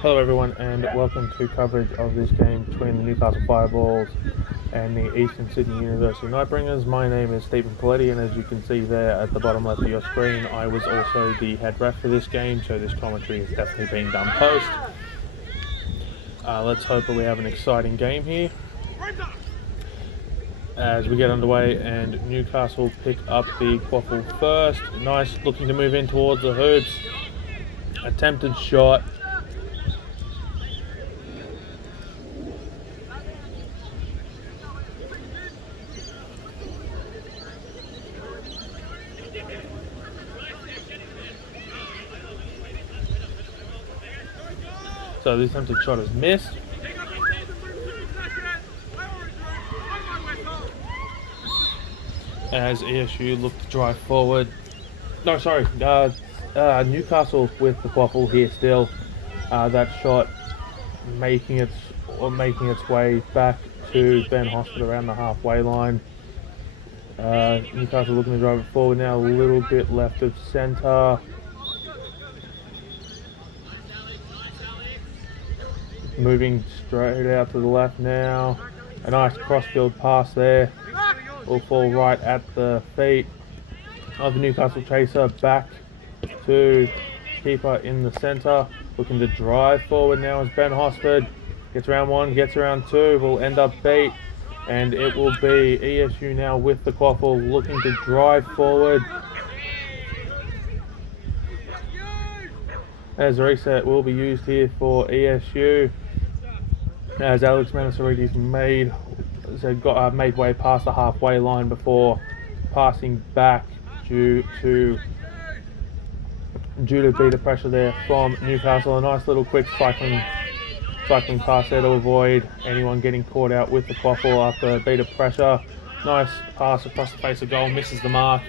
Hello everyone and welcome to coverage of this game between the Newcastle Fireballs and the Eastern Sydney University Nightbringers. My name is Stephen Poletti, and as you can see there at the bottom left of your screen, I was also the head ref for this game, so this commentary is definitely being done post. Let's hope that we have an exciting game here as we get underway, and Newcastle pick up the quaffle first. Nice, looking to move in towards the hoops. Attempted shot. So the attempted shot is missed. As ESU look to drive forward. No, sorry. Newcastle with the quaffle here still. That shot making its way back to Ben Hospital around the halfway line. Newcastle looking to drive it forward now, a little bit left of centre. Moving straight out to the left now. A nice cross-field pass there. Will fall right at the feet of the Newcastle chaser. Back to keeper in the centre. Looking to drive forward now as Ben Hosford. Gets around one, gets around two. Will end up beat. And it will be ESU now with the quaffle. Looking to drive forward. As a reset will be used here for ESU. As Alex Manasarides made way past the halfway line before passing back due to beat the pressure there from Newcastle. A nice little quick cycling pass there to avoid anyone getting caught out with the quaffle after a beat of pressure. Nice pass across the face of goal, misses the mark.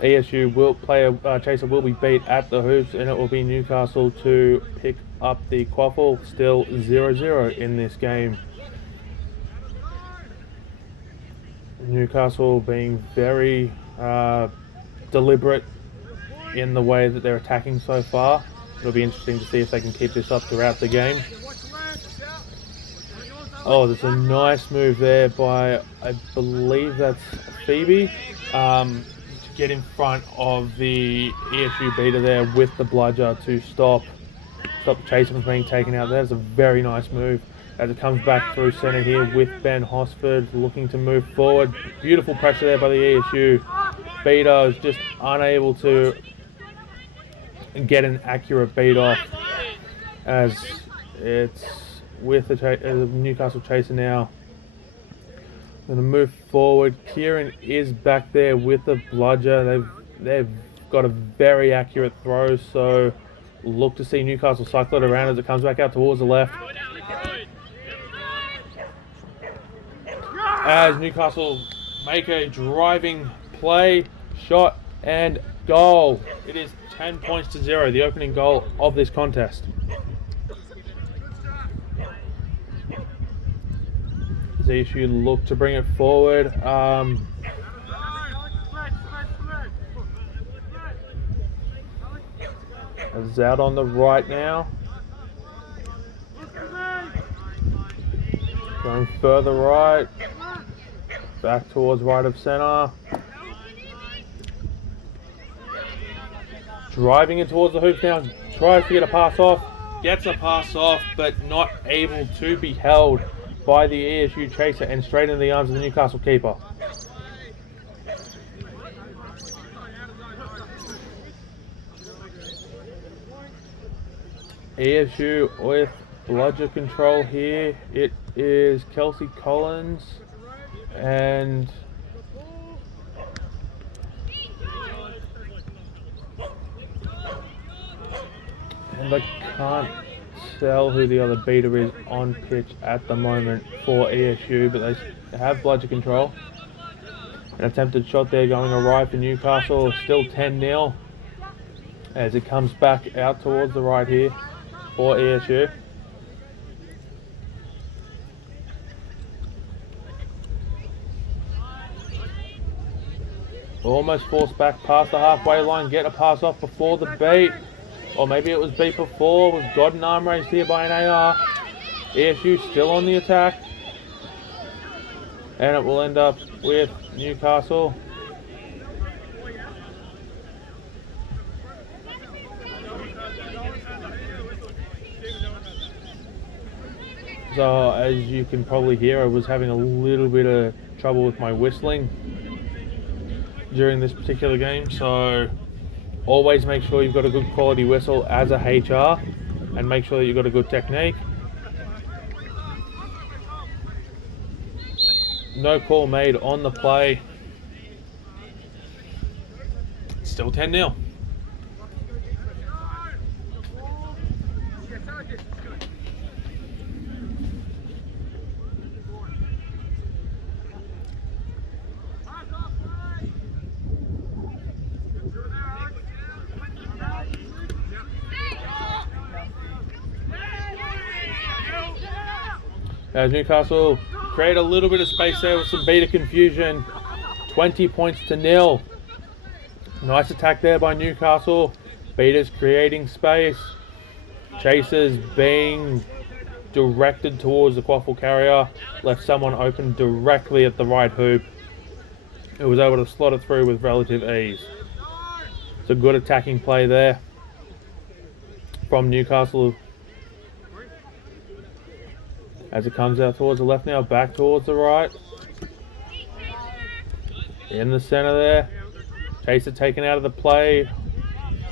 ESU chaser will be beat at the hoops, and it will be Newcastle to pick up the quaffle. Still 0-0 in this game. Newcastle being very deliberate in the way that they're attacking so far. It'll be interesting to see if they can keep this up throughout the game. Oh, there's a nice move there by, I believe that's Phoebe, to get in front of the ESU beater there with the bludger to stop the chaser from being taken out. That's a very nice move as it comes back through centre here with Ben Hosford looking to move forward. Beautiful pressure there by the ESU beater, is just unable to get an accurate beat off as it's with the Newcastle chaser now. Going to move forward. Kieran is back there with the bludger. They've got a very accurate throw, so look to see Newcastle cycle it around as it comes back out towards the left. As Newcastle make a driving play, shot and goal. It is 10 points to 0, the opening goal of this contest. ESU look to bring it forward. Is out on the right now. Going further right. Back towards right of centre. Driving it towards the hoops now. Tries to get a pass off. Gets a pass off, but not able to be held by the ESU chaser and straight into the arms of the Newcastle keeper. ESU with bludger control here. It is Kelsey Collins and I can't tell who the other beater is on pitch at the moment for ESU, but they have bludger control. An attempted shot there going awry for Newcastle. Still 10-0 as it comes back out towards the right here for ESU. Almost forced back past the halfway line. Get a pass off before the beat. Or maybe it was beat before. We've got an arm raised here by an AR. ESU still on the attack. And it will end up with Newcastle. So as you can probably hear, I was having a little bit of trouble with my whistling during this particular game. So always make sure you've got a good quality whistle as a HR and make sure that you've got a good technique. No call made on the play. Still 10-0. As Newcastle create a little bit of space there with some beta confusion. 20 points to 0. Nice attack there by Newcastle. Beaters creating space. Chasers being directed towards the quaffle carrier. Left someone open directly at the right hoop. It was able to slot it through with relative ease. It's a good attacking play there from Newcastle. As it comes out towards the left now, back towards the right. In the center there. Chaser taken out of the play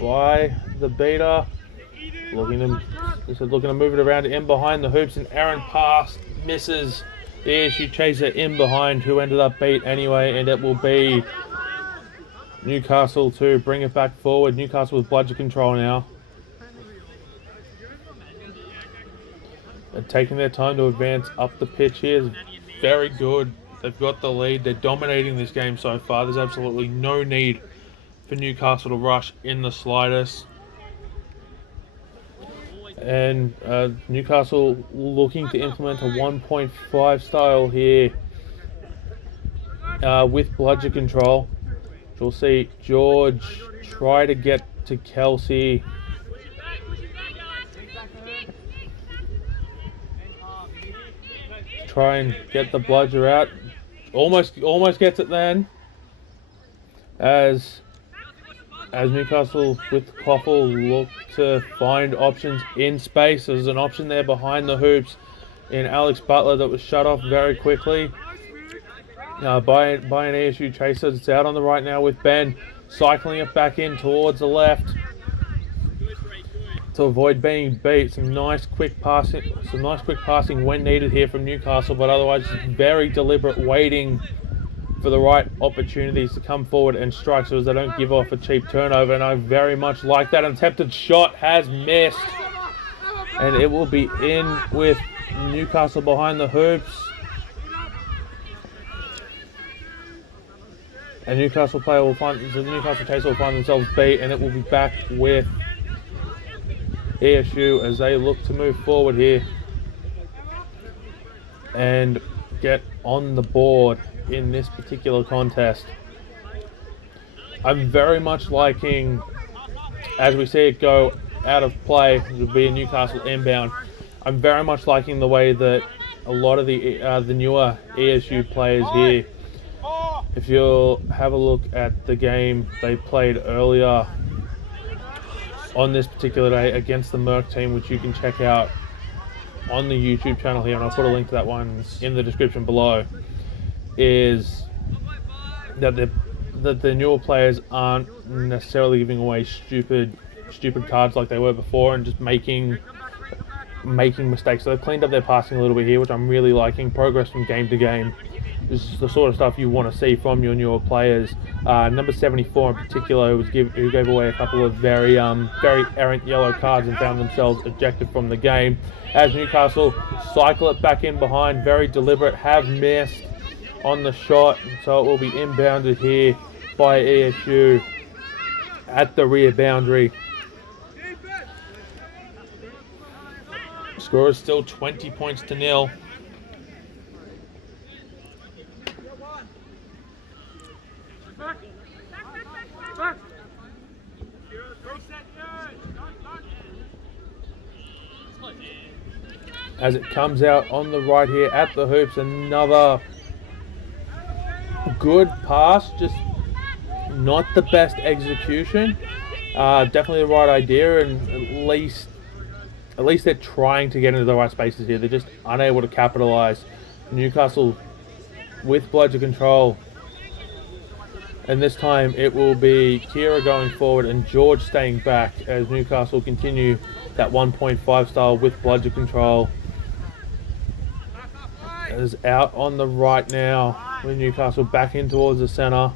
by the beater. Looking to move it around in behind the hoops. An errant pass misses the ESU Chaser in behind, who ended up beat anyway. And it will be Newcastle to bring it back forward. Newcastle with bludger control now. They're taking their time to advance up the pitch here. Is very good. They've got the lead. They're dominating this game so far. There's absolutely no need for Newcastle to rush in the slightest. And Newcastle looking to implement a 1.5 style here with bludger control. You'll see George try to get to Kelsey. Try and get the bludger out. Almost gets it then. As Newcastle with Koffel look to find options in space. There's an option there behind the hoops in Alex Butler that was shut off very quickly by an ESU Chaser. It's out on the right now with Ben cycling it back in towards the left to avoid being beat. Some nice quick passing when needed here from Newcastle, but otherwise very deliberate waiting for the right opportunities to come forward and strike so as they don't give off a cheap turnover. And I very much like that. An attempted shot has missed, and it will be in with Newcastle behind the hoops. And the Newcastle Chaser will find themselves beat, and it will be back with ESU as they look to move forward here and get on the board in this particular contest. I'm very much liking, as we see it go out of play, it will be a Newcastle inbound. I'm very much liking the way that a lot of the newer ESU players here, if you'll have a look at the game they played earlier on this particular day against the Merc team, which you can check out on the YouTube channel here, and I'll put a link to that one in the description below, is that the newer players aren't necessarily giving away stupid cards like they were before and just making mistakes. So they've cleaned up their passing a little bit here, which I'm really liking. Progress from game to game. This is the sort of stuff you want to see from your newer players. Number 74 in particular, who gave away a couple of very errant yellow cards and found themselves ejected from the game. As Newcastle cycle it back in behind, very deliberate, have missed on the shot, so it will be inbounded here by ESU at the rear boundary. Score is still 20 points to 0. As it comes out on the right here at the hoops, another good pass, just not the best execution. Definitely the right idea, and at least they're trying to get into the right spaces here. They're just unable to capitalize. Newcastle with bludger control, and this time it will be Kira going forward and George staying back as Newcastle continue that 1.5 style with bludger control. It is out on the right now with Newcastle back in towards the center.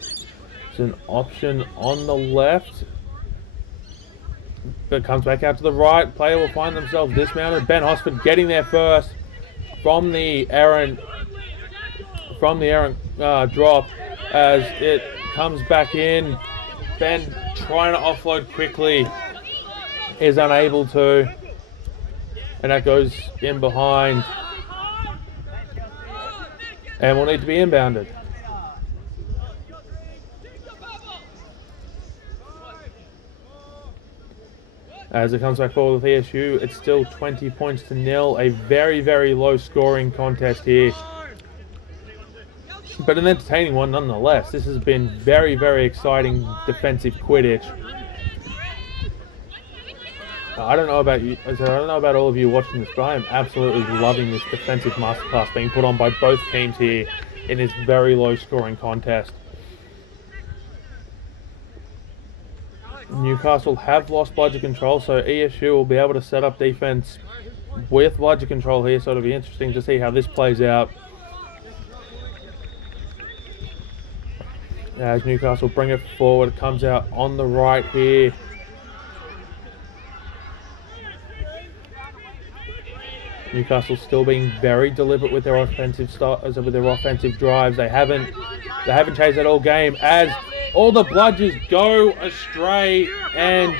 It's an option on the left, but comes back out to the right. Player will find themselves dismounted. Ben Hosford getting there first from the errant drop as it comes back in. Ben trying to offload quickly, is unable to, and that goes in behind and will need to be inbounded. As it comes back forward with ESU, it's still 20 points to nil. A very, very low scoring contest here, but an entertaining one nonetheless. This has been very, very exciting defensive Quidditch. I don't know about you. I don't know about all of you watching this, but I am absolutely loving this defensive masterclass being put on by both teams here in this very low scoring contest. Newcastle have lost bludger control, so ESU will be able to set up defense with bludger control here, so it'll be interesting to see how this plays out. As Newcastle bring it forward, it comes out on the right here. Newcastle still being very deliberate with their offensive drives. They haven't chased that all game as all the bludgers go astray, and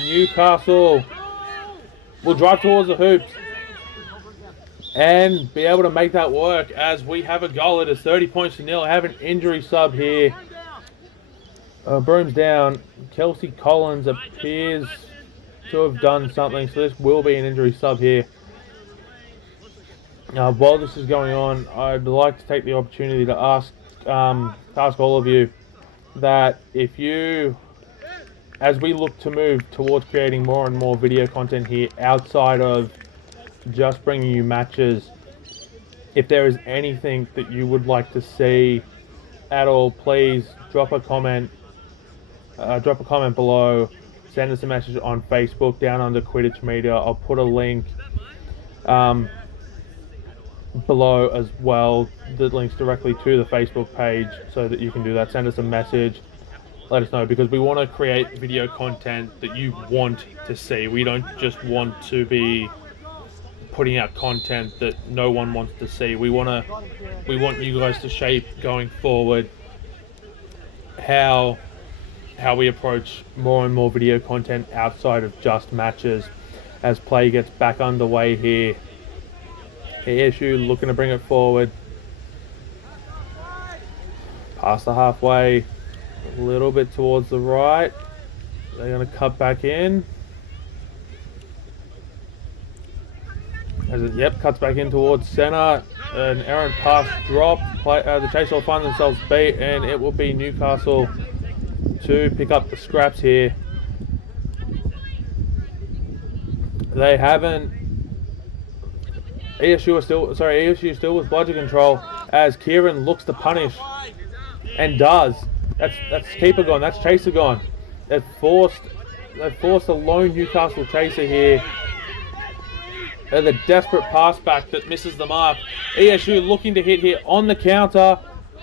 Newcastle will drive towards the hoops and be able to make that work as we have a goal. It is 30 points to nil. I have an injury sub here. Brooms down. Kelsey Collins appears to have done something, so this will be an injury sub here. While this is going on, I'd like to take the opportunity to ask all of you that if you, as we look to move towards creating more and more video content here outside of just bringing you matches, if there is anything that you would like to see at all, please drop a comment below, send us a message on Facebook down under Quidditch Media. I'll put a link below as well that links directly to the Facebook page so that you can do that. Send us a message, let us know, because we want to create video content that you want to see. We don't just want to be putting out content that no one wants to see. We want you guys to shape going forward how we approach more and more video content outside of just matches as play gets back underway here. ESU looking to bring it forward. Past the halfway, a little bit towards the right. They're going to cut back in. Cuts back in towards center. An errant pass drop. The Chase will find themselves beat, and it will be Newcastle to pick up the scraps here. They haven't. ESU still with bludger control as Kieran looks to punish and does. That's keeper gone. That's chaser gone. They've forced a lone Newcastle chaser here. And the desperate pass back that misses the mark. ESU looking to hit here on the counter,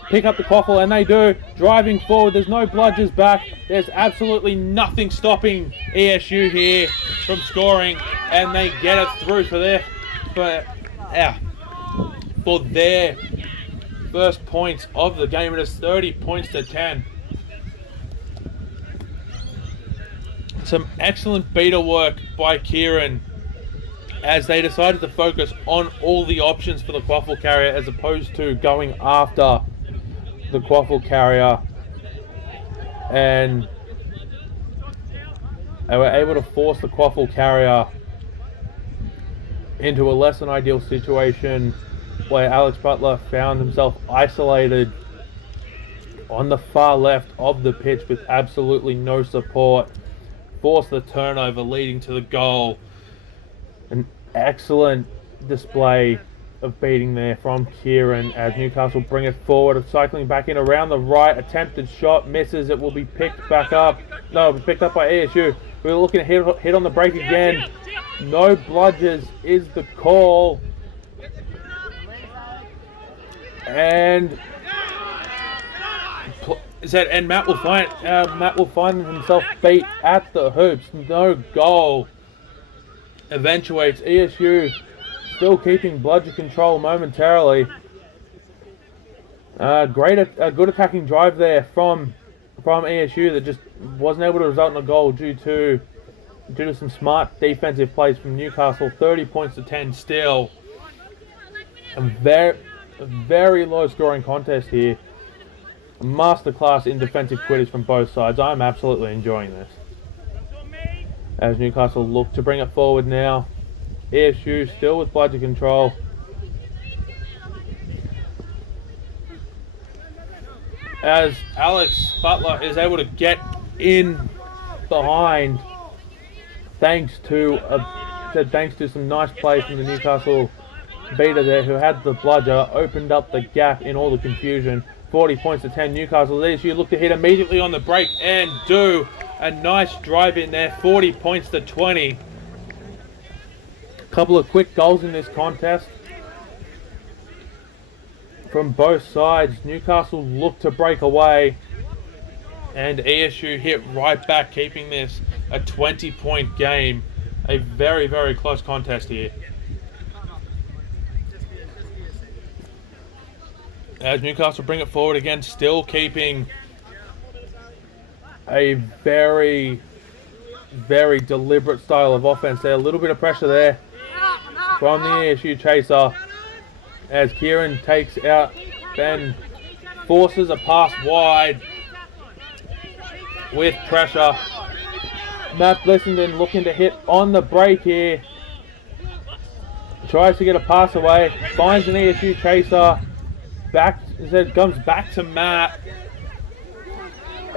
pick up the quaffle, and they do. Driving forward, there's no bludgers back. There's absolutely nothing stopping ESU here from scoring, and they get it through for their first points of the game. It is 30 points to 10. Some excellent beta work by Kieran as they decided to focus on all the options for the quaffle carrier as opposed to going after the quaffle carrier, and they were able to force the quaffle carrier into a less than ideal situation where Alex Butler found himself isolated on the far left of the pitch with absolutely no support. Forced the turnover leading to the goal. An excellent display of beating there from Kieran as Newcastle bring it forward, cycling back in around the right, attempted shot, misses, it will be picked back up. No, it was picked up by ESU. We're looking to hit on the break again. No bludgers is the call. And Matt will find himself beat at the hoops. No goal. Eventuates ESU still keeping bludger control momentarily. A good attacking drive there from ESU that just wasn't able to result in a goal due to some smart defensive plays from Newcastle. 30 points to 10 still. A very low scoring contest here. A masterclass in defensive quitters from both sides. I'm absolutely enjoying this. As Newcastle look to bring it forward now. ESU still with bludger control. As Alex Butler is able to get in behind thanks to some nice play from the Newcastle beater there who had the bludger, opened up the gap in all the confusion. 40 points to 10 Newcastle. ESU look to hit immediately on the break and do a nice drive in there. 40 points to 20. Couple of quick goals in this contest from both sides. Newcastle look to break away and ESU hit right back, keeping this a 20-point game. A very, very close contest here. As Newcastle bring it forward again, still keeping a very, very deliberate style of offense there. A little bit of pressure there from the ESU chaser as Kieran takes out Ben, forces a pass wide with pressure. Matt Blissenden looking to hit on the break here. Tries to get a pass away, finds an ESU chaser. Comes back to Matt.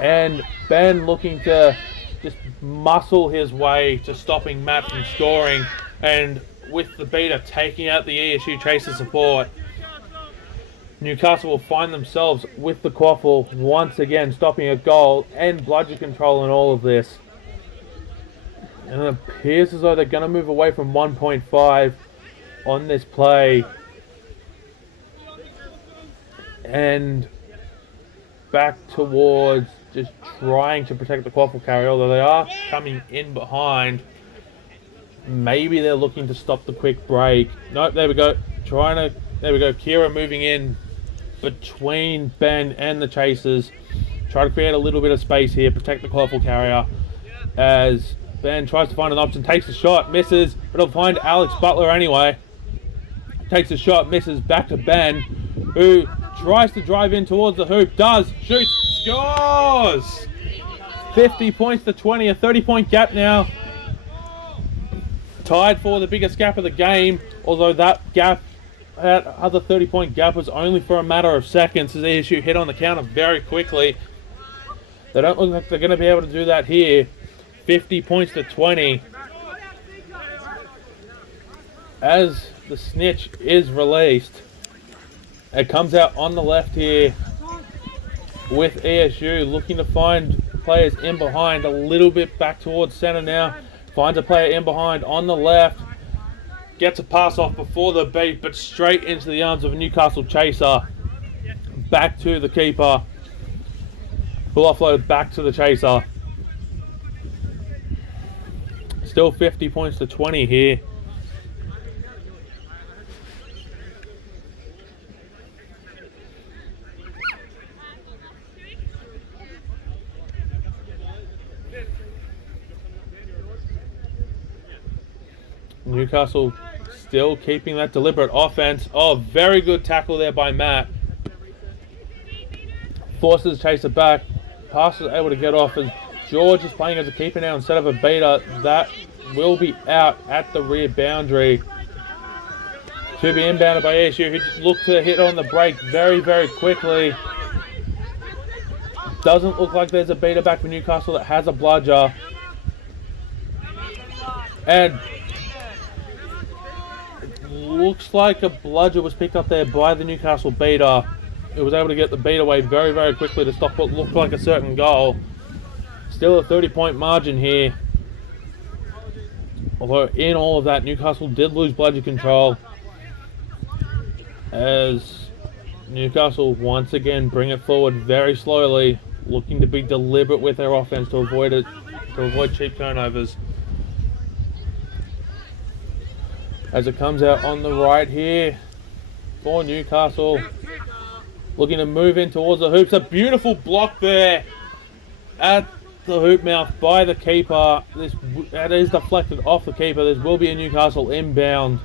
And Ben looking to just muscle his way to stopping Matt from scoring. And with the beater taking out the ESU chaser support, Newcastle will find themselves with the quaffle once again, stopping a goal and bludger control in all of this. And it appears as though they're going to move away from 1.5 on this play and back towards just trying to protect the quaffle carry, although they are coming in behind. Maybe they're looking to stop the quick break. Nope, there we go. There we go. Kira moving in between Ben and the chasers. Try to create a little bit of space here, protect the quaffle carrier. As Ben tries to find an option, takes a shot, misses, but he'll find Alex Butler anyway. Takes a shot, misses, back to Ben, who tries to drive in towards the hoop, does, shoots, scores! 50 points to 20, a 30-point gap now. Tied for the biggest gap of the game, although that other 30-point gap was only for a matter of seconds as ESU hit on the counter very quickly. They don't look like they're going to be able to do that here. 50 points to 20. As the snitch is released, it comes out on the left here with ESU looking to find players in behind, a little bit back towards center now. Finds a player in behind on the left. Gets a pass off before the beat, but straight into the arms of a Newcastle chaser. Back to the keeper. Full offload back to the chaser. Still 50 points to 20 here. Newcastle still keeping that deliberate offense. Oh, very good tackle there by Matt. Forces chaser back. Pass is able to get off as George is playing as a keeper now instead of a beater. That will be out at the rear boundary. To be inbounded by ESU, who look to hit on the break very, very quickly. Doesn't look like there's a beater back for Newcastle that has a bludger. And it looks like a bludger was picked up there by the Newcastle beater. It was able to get the beat away very, very quickly to stop what looked like a certain goal. Still a 30-point margin here. Although in all of that, Newcastle did lose bludger control, as Newcastle once again bring it forward very slowly, looking to be deliberate with their offense to avoid cheap turnovers. As it comes out on the right here for Newcastle, looking to move in towards the hoops. A beautiful block there at the hoop mouth by the keeper. That is deflected off the keeper. This will be a Newcastle inbound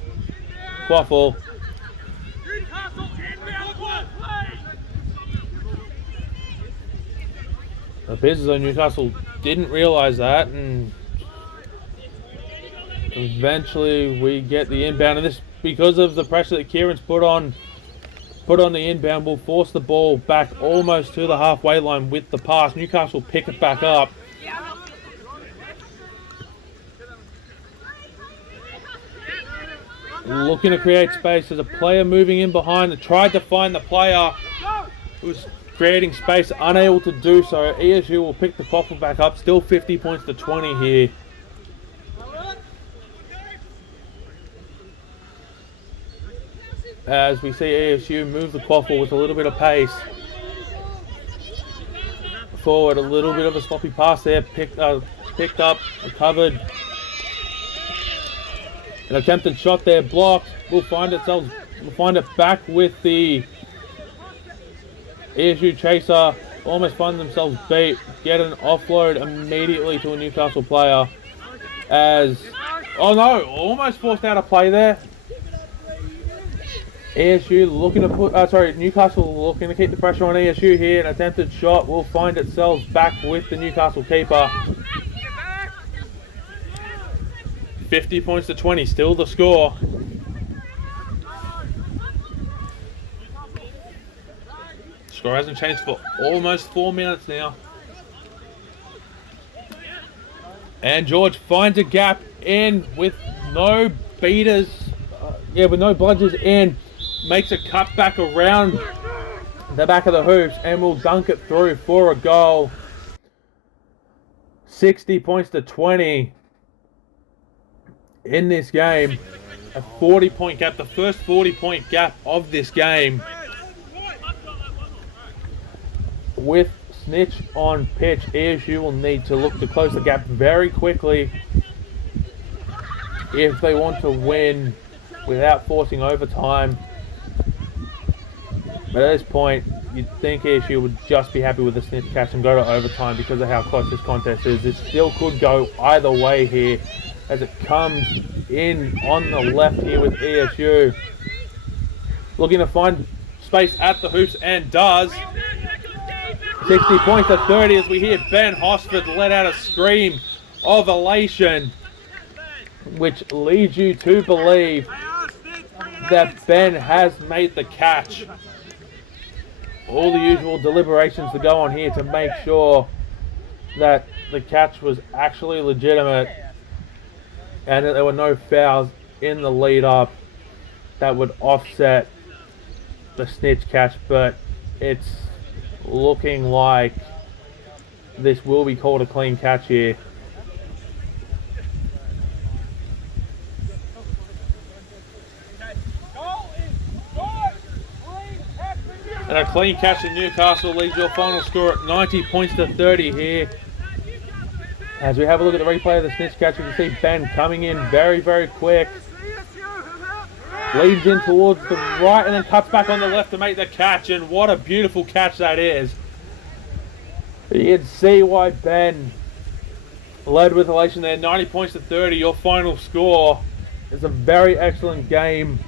quaffle. The appears as Newcastle didn't realise that, and eventually we get the inbound, and this, because of the pressure that Kieran's put on the inbound, will force the ball back almost to the halfway line with the pass. Newcastle pick it back up. Looking to create space. There's a player moving in behind and tried to find the player who was creating space, unable to do so. ESU will pick the quaffle back up. Still 50 points to 20 here. As we see ESU move the quaffle with a little bit of pace forward. A little bit of a sloppy pass there, picked up, recovered. An attempted shot there, blocked. We'll find it back with the ESU chaser. Almost find themselves beat. Get an offload immediately to a Newcastle player. As, oh no, almost forced out a play there. ESU looking to put, Newcastle looking to keep the pressure on ESU here. An attempted shot will find itself back with the Newcastle keeper. 50 points to 20, still the score. Score hasn't changed for almost 4 minutes now. And George finds a gap in with no beaters, with no bludgers in. Makes a cut back around the back of the hoops and will dunk it through for a goal. 60 points to 20 in this game. A 40-point gap, the first 40-point gap of this game. With Snitch on pitch, ESU will need to look to close the gap very quickly if they want to win without forcing overtime. But at this point, you'd think ESU would just be happy with the Snitch catch and go to overtime because of how close this contest is. It still could go either way here as it comes in on the left here with ESU. Looking to find space at the hoops and does. 60 points to 30 as we hear Ben Hosford let out a scream of elation, which leads you to believe that Ben has made the catch. All the usual deliberations to go on here to make sure that the catch was actually legitimate and that there were no fouls in the lead up that would offset the Snitch catch, but it's looking like this will be called a clean catch here. And a clean catch in Newcastle leads your final score at 90 points to 30 here. As we have a look at the replay of the Snitch catch, we can see Ben coming in very, very quick. Leads in towards the right and then cuts back on the left to make the catch. And what a beautiful catch that is. You can see why Ben led with elation there. 90 points to 30, your final score. It's a very excellent game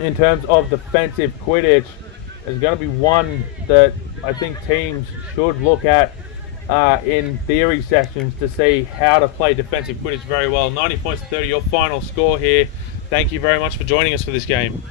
in terms of defensive Quidditch. It's going to be one that I think teams should look at in theory sessions to see how to play defensive Quidditch very well. 90 points to 30, your final score here. Thank you very much for joining us for this game.